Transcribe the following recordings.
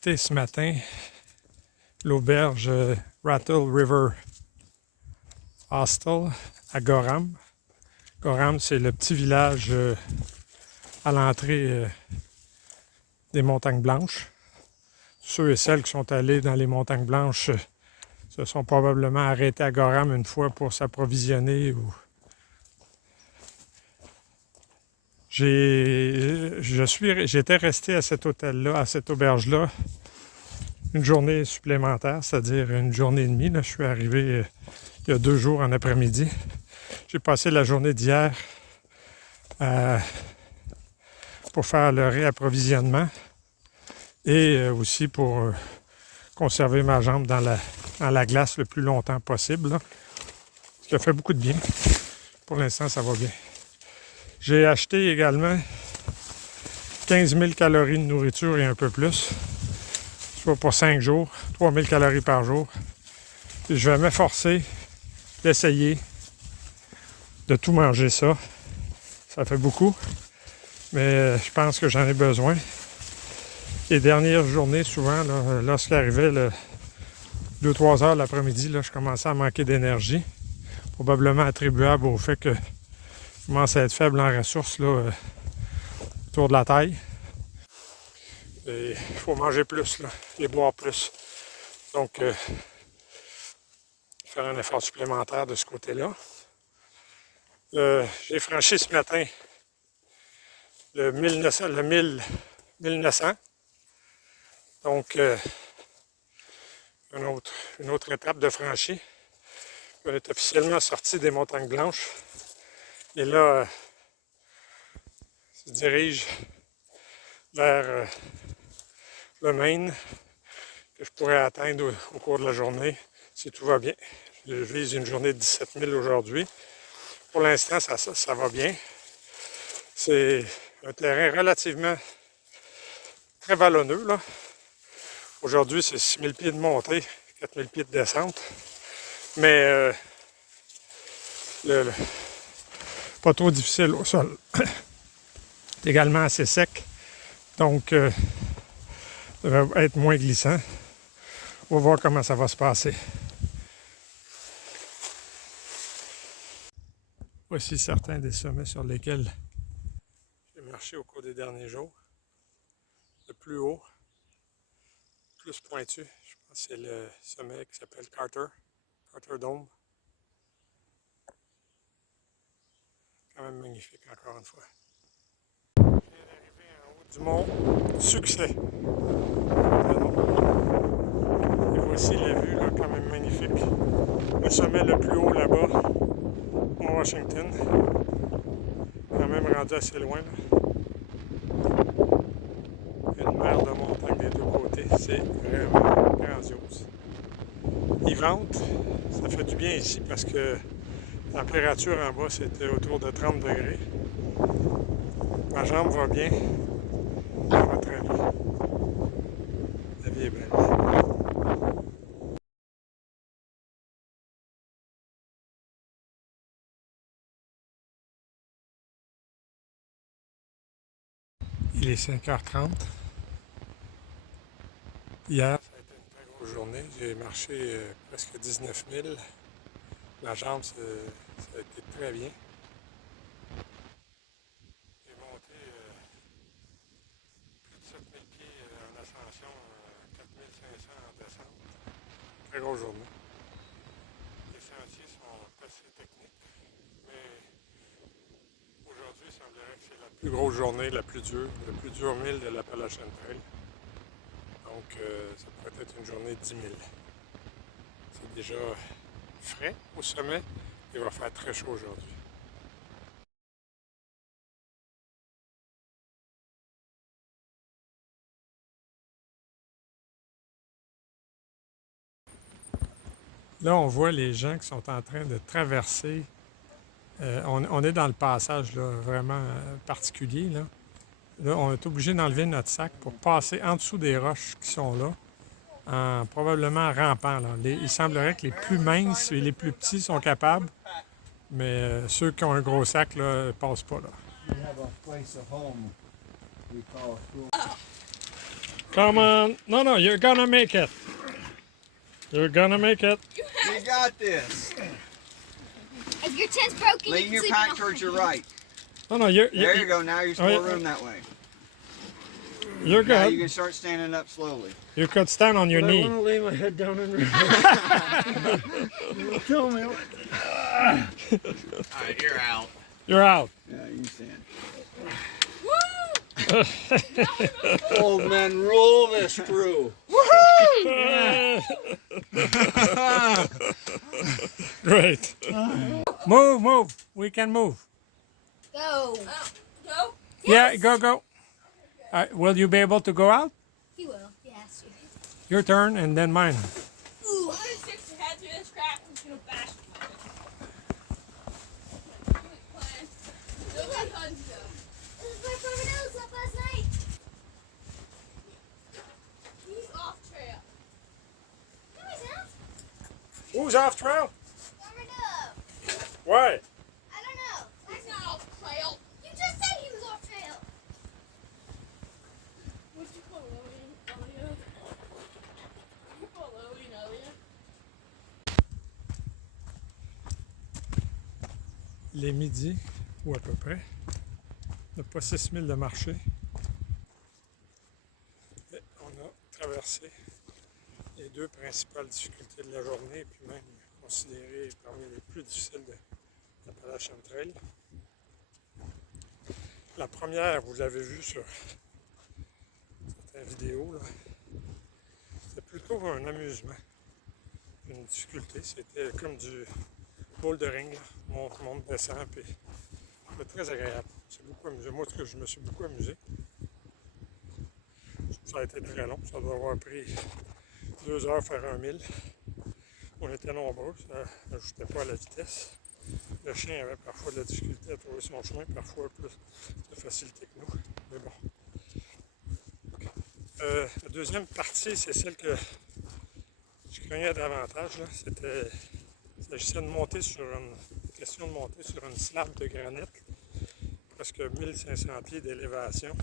quitté ce matin l'auberge Rattle River Hostel à Gorham. Gorham, c'est le petit village à l'entrée des Montagnes Blanches. Ceux et celles qui sont allés dans les Montagnes Blanches se sont probablement arrêtés à Gorham une fois pour s'approvisionner. J'étais resté à cet hôtel-là, à cette auberge-là, une journée supplémentaire, c'est-à-dire une journée et demie. Là, je suis arrivé il y a 2 jours en après-midi. J'ai passé la journée d'hier pour faire le réapprovisionnement et aussi pour conserver ma jambe dans la glace le plus longtemps possible. Là. Ce qui a fait beaucoup de bien. Pour l'instant, ça va bien. J'ai acheté également 15 000 calories de nourriture et un peu plus, soit pour 5 jours, 3 000 calories par jour. Et je vais m'efforcer d'essayer de tout manger ça. Ça fait beaucoup, mais je pense que j'en ai besoin. Les dernières journées, souvent, lorsqu'arrivait 2-3 heures l'après-midi, je commençais à manquer d'énergie, probablement attribuable au fait que je commence à être faible en ressources autour de la taille. Et il faut manger plus et boire plus. Donc, faire un effort supplémentaire de ce côté-là. J'ai franchi ce matin le 1900. Donc, une autre étape de franchie. On est officiellement sorti des Montagnes Blanches. Et là, on se dirige vers le Maine, que je pourrais atteindre au cours de la journée, si tout va bien. Je vise une journée de 17 000 aujourd'hui. Pour l'instant, ça va bien. C'est un terrain relativement très vallonneux. Là. Aujourd'hui, c'est 6 000 pieds de montée, 4 000 pieds de descente. Mais pas trop difficile au sol. C'est également assez sec. Donc, ça va être moins glissant. On va voir comment ça va se passer. Voici certains des sommets sur lesquels j'ai marché au cours des derniers jours. Le plus haut, plus pointu, je pense que c'est le sommet qui s'appelle Carter Dome. Quand même magnifique, encore une fois. Je viens d'arriver en haut du mont Succès. Et voici la vue, quand même magnifique. Le sommet le plus haut là-bas, en Washington. Quand même rendu assez loin. Là. Une mer de montagnes des deux côtés, c'est vraiment grandiose. Il vente, ça fait du bien ici parce que la température en bas c'était autour de 30 degrés. Ma jambe va bien, ça va très bien. La vie est belle. Il est 5h30. Hier, ça a été une très grosse journée. J'ai marché presque 19 000. Ma jambe, ça a été très bien. J'ai monté plus de 7 000 pieds en ascension, 4 500 en descente. Très grosse journée. Les sentiers sont assez techniques, mais aujourd'hui, il semblerait que c'est la plus grosse journée, la plus dure, le plus dur mille de l'Appalachian Trail. Donc, ça pourrait être une journée de 10 000. C'est déjà frais au sommet. Il va faire très chaud aujourd'hui. Là, on voit les gens qui sont en train de traverser. On est dans le passage là, vraiment particulier. Là. On est obligé d'enlever notre sac pour passer en dessous des roches qui sont là, en probablement rampant. Là. Il semblerait que les plus minces et les plus petits sont capables, mais ceux qui ont un gros sac ne passent pas là. Come on. No, no, you're gonna make it. You're gonna make it. You got this. If your tent's broken, Lean your pack towards your right. No, no, you're There you go. Now there's more yeah. room that way. You're Now you good. can start standing up slowly. You could stand on your I knee. want to lay my head down and kill me. Alright, you're out. You're out. Yeah, you can stand. Old man, roll this screw. Great. Move, move. We can move. Go. Go. Yeah, go, go. Will you be able to go out? He will. He has to. Your turn and then mine. Ooh. I'm gonna stick your head through this crack. I'm just gonna bash it. Nobody hugs though. This is where Tornado slept last night. He's off trail. No, he's not. Who's off trail? Tornado. Why? I don't know. He's not off trail. You just said he was off trail. What'd you call Lillian? Elliot? You call Lillian Elliot? Il est midi, ou à peu près. On n'a pas 6000 de marché. Et on a traversé les deux principales difficultés de la journée, puis même considérées parmi les plus difficiles de l'Appalachian Trail. La première, vous l'avez vu sur certaines vidéos, là, c'était plutôt un amusement. Une difficulté, c'était comme du bouldering, là. Monte, descend, puis c'était très agréable. C'est beaucoup amusé. Moi, je me suis beaucoup amusé. Ça a été très long. Ça doit avoir pris 2 heures faire un 1000. On était nombreux, ça n'ajoutait pas à la vitesse. Le chien avait parfois de la difficulté à trouver son chemin, parfois plus de facilité que nous. Mais bon. La deuxième partie, c'est celle que je craignais davantage. Là. Il s'agissait de monter sur une question de monter sur une slab de granit, presque 1500 pieds d'élévation.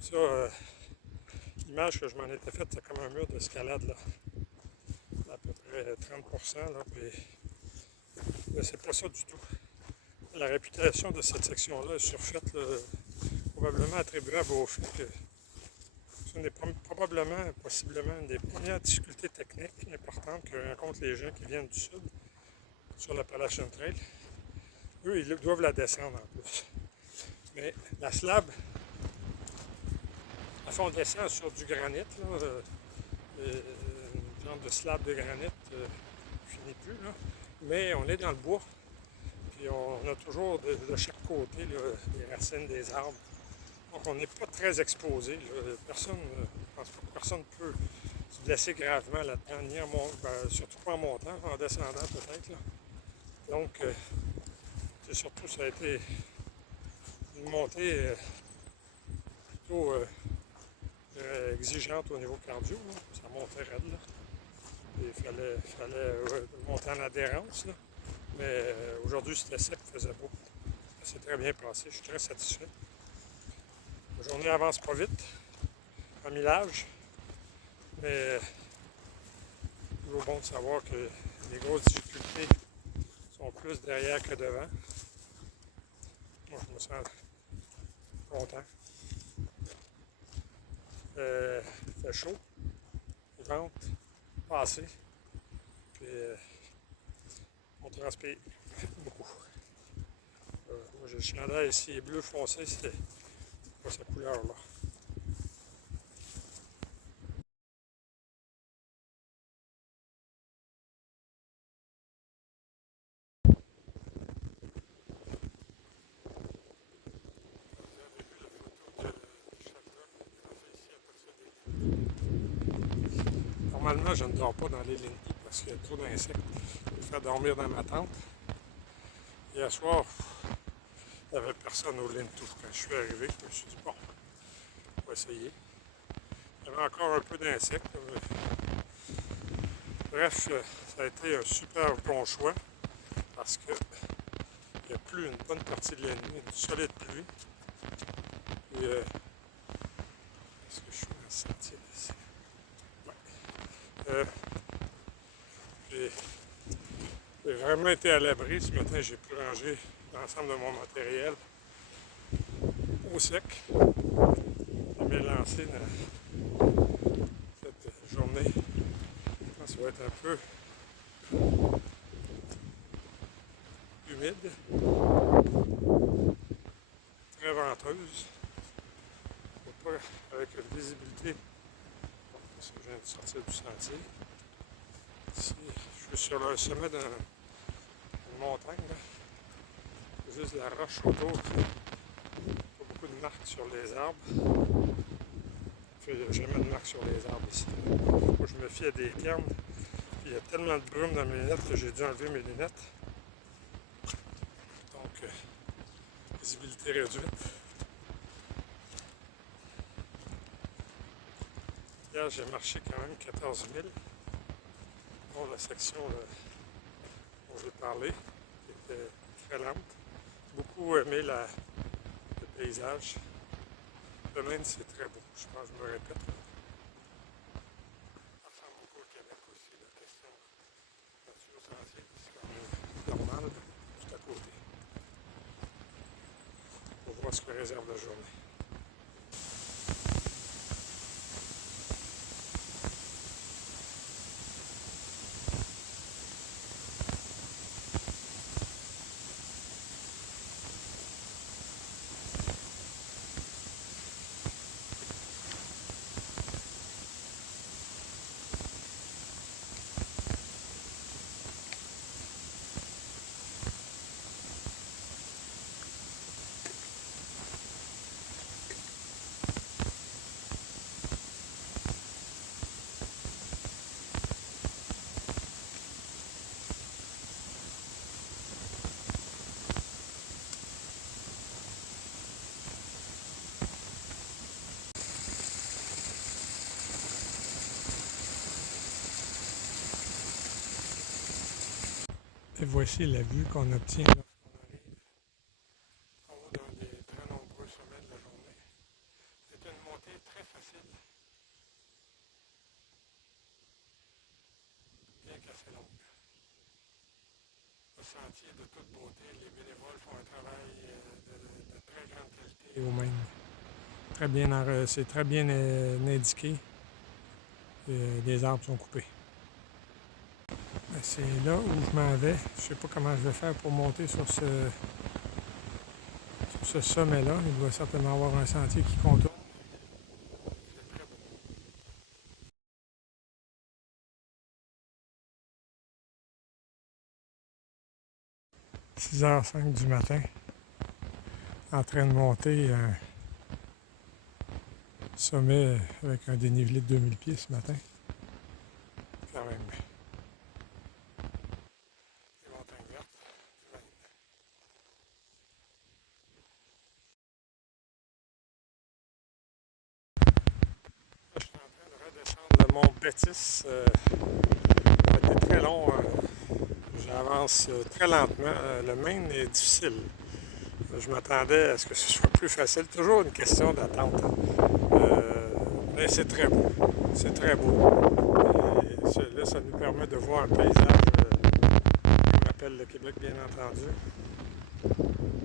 Ça, l'image que je m'en étais faite, c'est comme un mur d'escalade, là, à peu près 30%. Là, puis, mais c'est pas ça du tout. La réputation de cette section-là est surfaite, là, probablement attribuable au fait que ce n'est probablement, possiblement, une des premières difficultés techniques importantes que rencontrent les gens qui viennent du sud sur l'Appalachian Trail. Eux, ils doivent la descendre en plus. Mais la slab, à fond, on descend sur du granit, là, une genre de slab de granit finit plus, là. Mais on est dans le bois, puis on a toujours de chaque côté là, les racines des arbres. Donc on n'est pas très exposé. Là. Personne, je pense pas que personne peut se blesser gravement là-dedans, ni surtout pas en montant, en descendant peut-être. Là. Donc, c'est surtout, ça a été une montée plutôt exigeante au niveau cardio. Là. Ça montait raide. Là. Il fallait monter en adhérence. Là. Mais aujourd'hui, c'était sec, il faisait beau. Ça s'est très bien passé. Je suis très satisfait. La journée avance pas vite, en millage, mais toujours bon de savoir que les grosses difficultés sont plus derrière que devant. Moi, je me sens content. Il fait chaud, il vente, pas assez, puis on transpire beaucoup. Moi, j'ai le chandail ici bleu foncé, c'était pas sa couleur là. Normalement, je ne dors pas dans les lignes parce qu'il y a trop d'insectes. Je vais faire dormir dans ma tente. Hier soir, il n'y avait personne au Lintou. Quand je suis arrivé, je me suis dit, bon, on va essayer. Il y avait encore un peu d'insectes. Bref, ça a été un super bon choix parce que il y a plu une bonne partie de la nuit, une solide pluie. Puis, est-ce que je suis dans J'ai vraiment été à l'abri. Ce matin, j'ai pu ranger l'ensemble de mon matériel au sec et m'élancer dans cette journée. Ça va être un peu humide, très venteuse. Pas avec une visibilité. Ça, je viens de sortir du sentier. Ici, je suis sur le sommet d'une montagne. Là. Il y a juste de la roche autour. Pas beaucoup de marques sur les arbres. Il n'y a jamais de marques sur les arbres ici. Moi, je me fie à des cairns. Il y a tellement de brume dans mes lunettes que j'ai dû enlever mes lunettes. Donc, visibilité réduite. Hier, j'ai marché quand même 14 000 pour la section là, dont j'ai parlé, qui était très lente. J'ai beaucoup aimé le paysage. Le Maine, c'est très beau, je pense que je me répète. Ça ressemble beaucoup au Québec aussi, la question de nature sentier, c'est comme normal, tout à côté. On va voir ce que réserve la journée. Et voici la vue qu'on obtient lorsqu'on arrive en haut d'un des très nombreux sommets de la journée. C'est une montée très facile, bien qu'assez longue. Le sentier de toute beauté, les bénévoles font un travail de très grande qualité au Maine. C'est très bien indiqué. Les arbres sont coupés. C'est là où je m'en vais. Je ne sais pas comment je vais faire pour monter sur ce sommet-là. Il doit certainement avoir un sentier qui contourne. C'est très beau. 6h05 du matin. En train de monter un sommet avec un dénivelé de 2000 pieds ce matin. Quand même. Les montagnes vertes. Je suis en train de redescendre le mont Bétis. Ça a été très long. J'avance très lentement. Le Maine est difficile. Je m'attendais à ce que ce soit plus facile. Toujours une question d'attente. Mais c'est très beau. C'est très beau. Et là, ça nous permet de voir un paysage qui rappelle le Québec, bien entendu.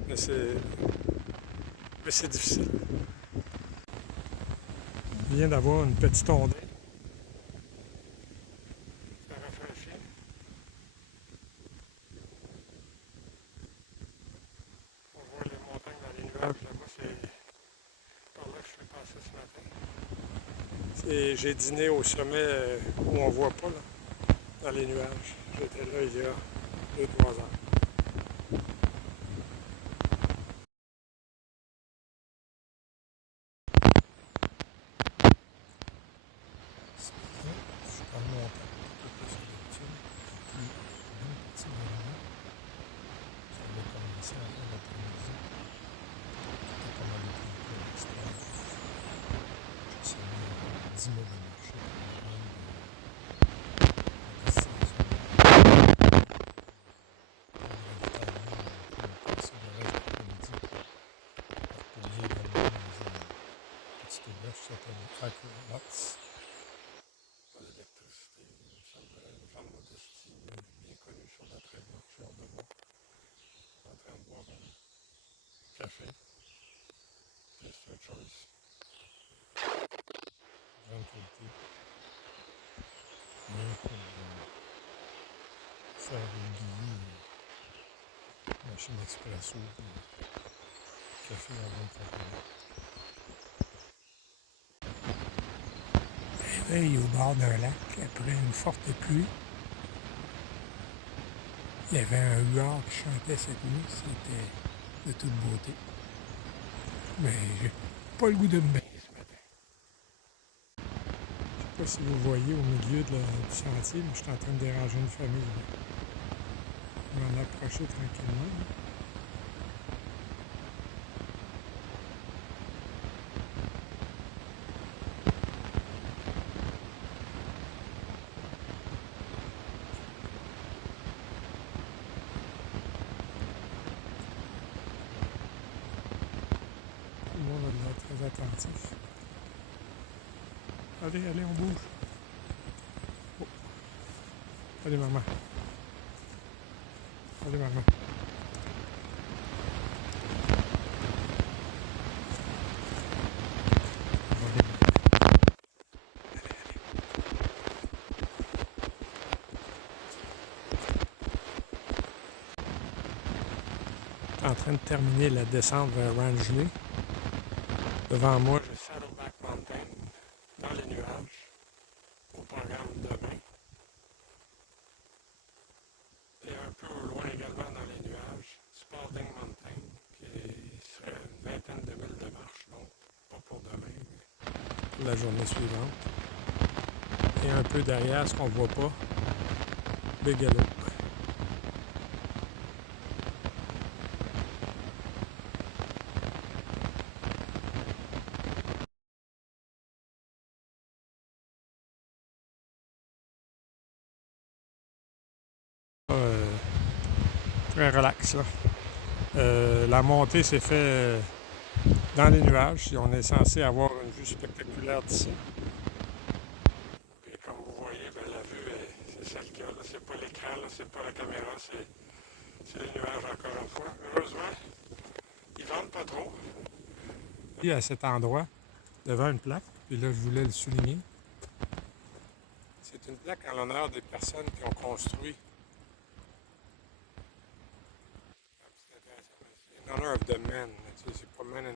Mais c'est difficile. On vient d'avoir une petite ondée. Ça rafraîchit. On voit les montagnes dans les nuages. Là-bas, c'est par là que je suis passé ce matin. J'ai dîné au sommet où on ne voit pas, là, dans les nuages. J'étais là il y a 2-3 heures. machine expresso, café à bonne compagnie. Réveil au bord d'un lac après une forte pluie. Il y avait un huard qui chantait cette nuit, c'était de toute beauté. Mais j'ai pas le goût de me baigner ce matin. Je sais pas si vous voyez au milieu du sentier, mais je suis en train de déranger une famille. Je vais m'en approcher tranquillement. Tout le monde a l'air très attentif. Allez, allez, on bouge. Oh. Allez, maman. Allez, maman. On va aller. Je suis en train de terminer la descente vers Rangeley. Devant moi, j'ai Saddleback Mountain, dans les nuages, au programme demain. Et un peu au loin également dans les nuages, Spalding Mountain, qui serait une vingtaine de milles de marche, donc pas pour demain, mais pour la journée suivante. Et un peu derrière, ce qu'on ne voit pas, Bigelow. Très relax, là. La montée s'est faite dans les nuages et on est censé avoir une vue spectaculaire d'ici. Et comme vous voyez, ben, la vue, c'est celle qu'il y a. C'est pas l'écran, c'est pas la caméra, c'est les nuages encore une fois. Heureusement, ils vendent pas trop. Et à cet endroit, devant une plaque, puis là, je voulais le souligner. C'est une plaque en l'honneur des personnes qui ont construit. In honor of the men. C'est pas men and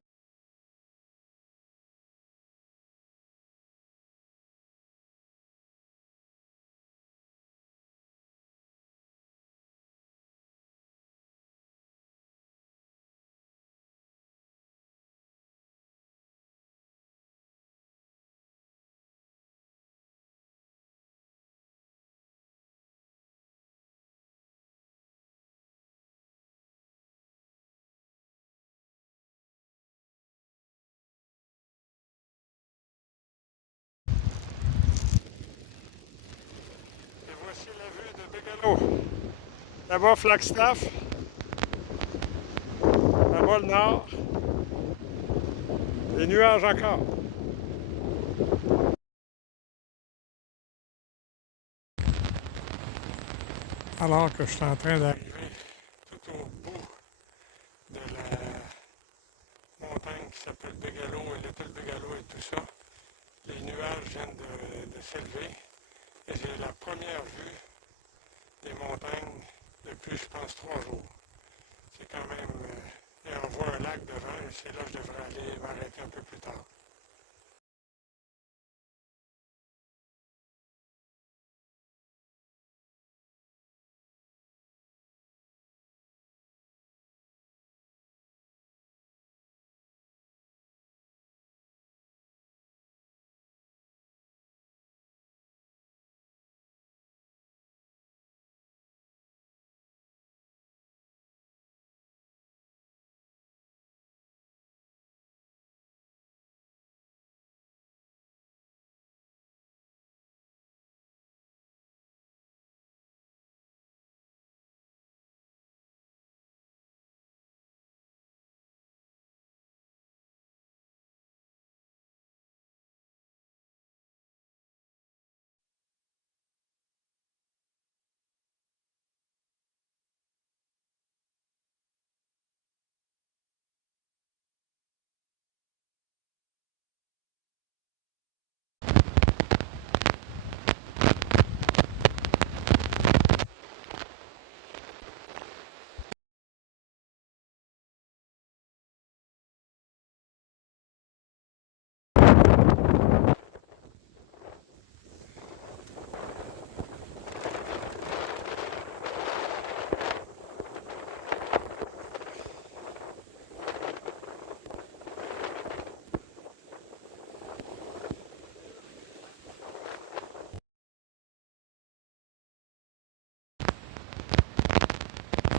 et voici la vue de Bigelow. Là-bas, Flagstaff. Là-bas, le nord. Les nuages encore. Alors que je suis en train d'arriver tout au bout de la montagne qui s'appelle Bigelow et Little Bigelow et tout ça, les nuages viennent de s'élever et j'ai la première vue des montagnes depuis, je pense, 3 jours. C'est quand même... et on voit un lac devant et c'est là que je devrais aller m'arrêter un peu plus tard.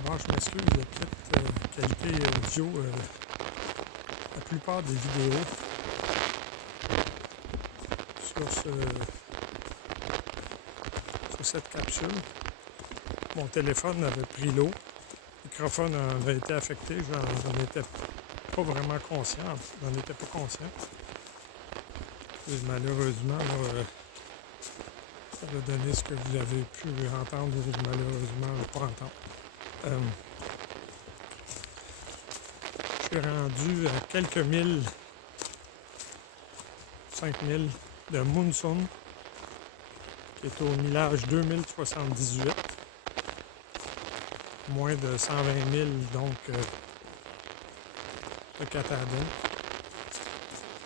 D'abord, je m'excuse, il y a peut-être qualité audio. La plupart des vidéos sur cette capsule, mon téléphone avait pris l'eau. Le microphone avait été affecté. J'en étais pas vraiment conscient. J'en étais pas conscient. Et malheureusement, là, ça a donné ce que vous avez pu entendre ou malheureusement pas entendre. Je suis rendu à quelques milles, 5000 de Munson, qui est au millage 2078, moins de 120 000 donc de Katahdin.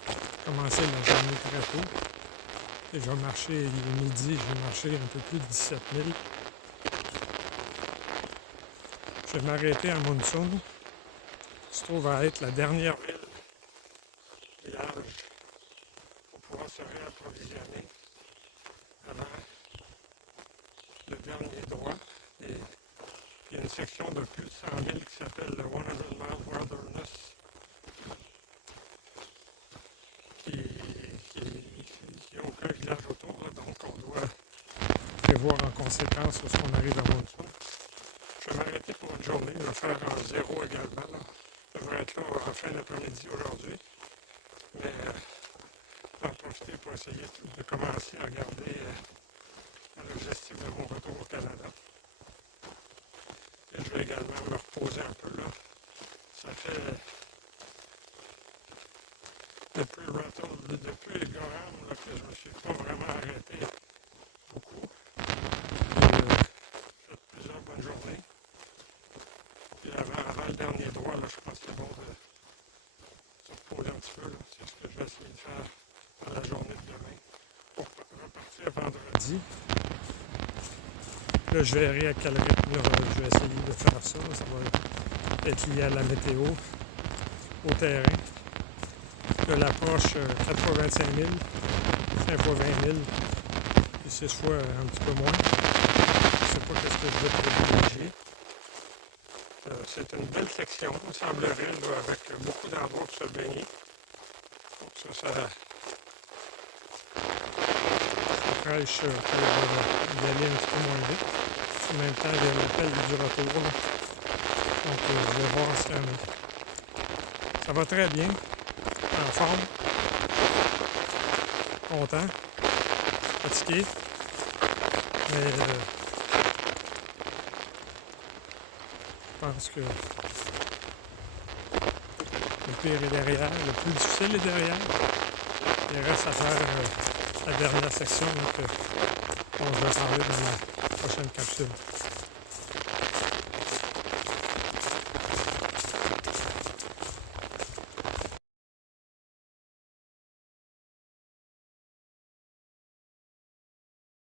J'ai commencé la journée très tôt. Et j'ai marché, il est midi, j'ai marché un peu plus de 17 000. Je vais m'arrêter à Munson, qui se trouve à être la dernière ville village pour pouvoir se réapprovisionner avant le dernier droit. Et il y a une section de plus de 100 000 qui s'appelle le 100 Mile Wilderness qui n'a aucun village autour, là, donc on doit prévoir en conséquence lorsqu'on arrive à Munson. Je vais m'arrêter pour une journée, je vais faire un zéro également. Là. Je devrais être là en fin d'après-midi aujourd'hui. Mais j'en profiter pour essayer de commencer à regarder la logistique de mon retour au Canada. Et je vais également me reposer un peu là. Ça fait depuis Gorham là, que je ne me suis pas vraiment arrêté beaucoup. J'ai fait plusieurs bonnes journées. Et avant le dernier droit, là, je pense que c'est bon de se reposer un petit peu. C'est ce que je vais essayer de faire dans la journée de demain pour repartir vendredi. Là, je verrai à quel rythme je vais essayer de faire ça. Ça va être lié à la météo, au terrain. De l'approche 85 000, 5 fois 20 000, et 6 fois un petit peu moins. Je ne sais pas qu'est-ce que je vais privilégier. C'est une belle section, il semblerait, là, avec beaucoup d'endroits pour se baigner. Donc ça prêche pour y aller un petit peu moins vite. En même temps, il y a l'appel du retour. Là. Donc je vais voir cette année. Ça va très bien. En forme, content, fatigué, mais je pense que le pire est derrière, le plus difficile est derrière. Il reste à faire la dernière section dont je vais parler dans la prochaine capsule.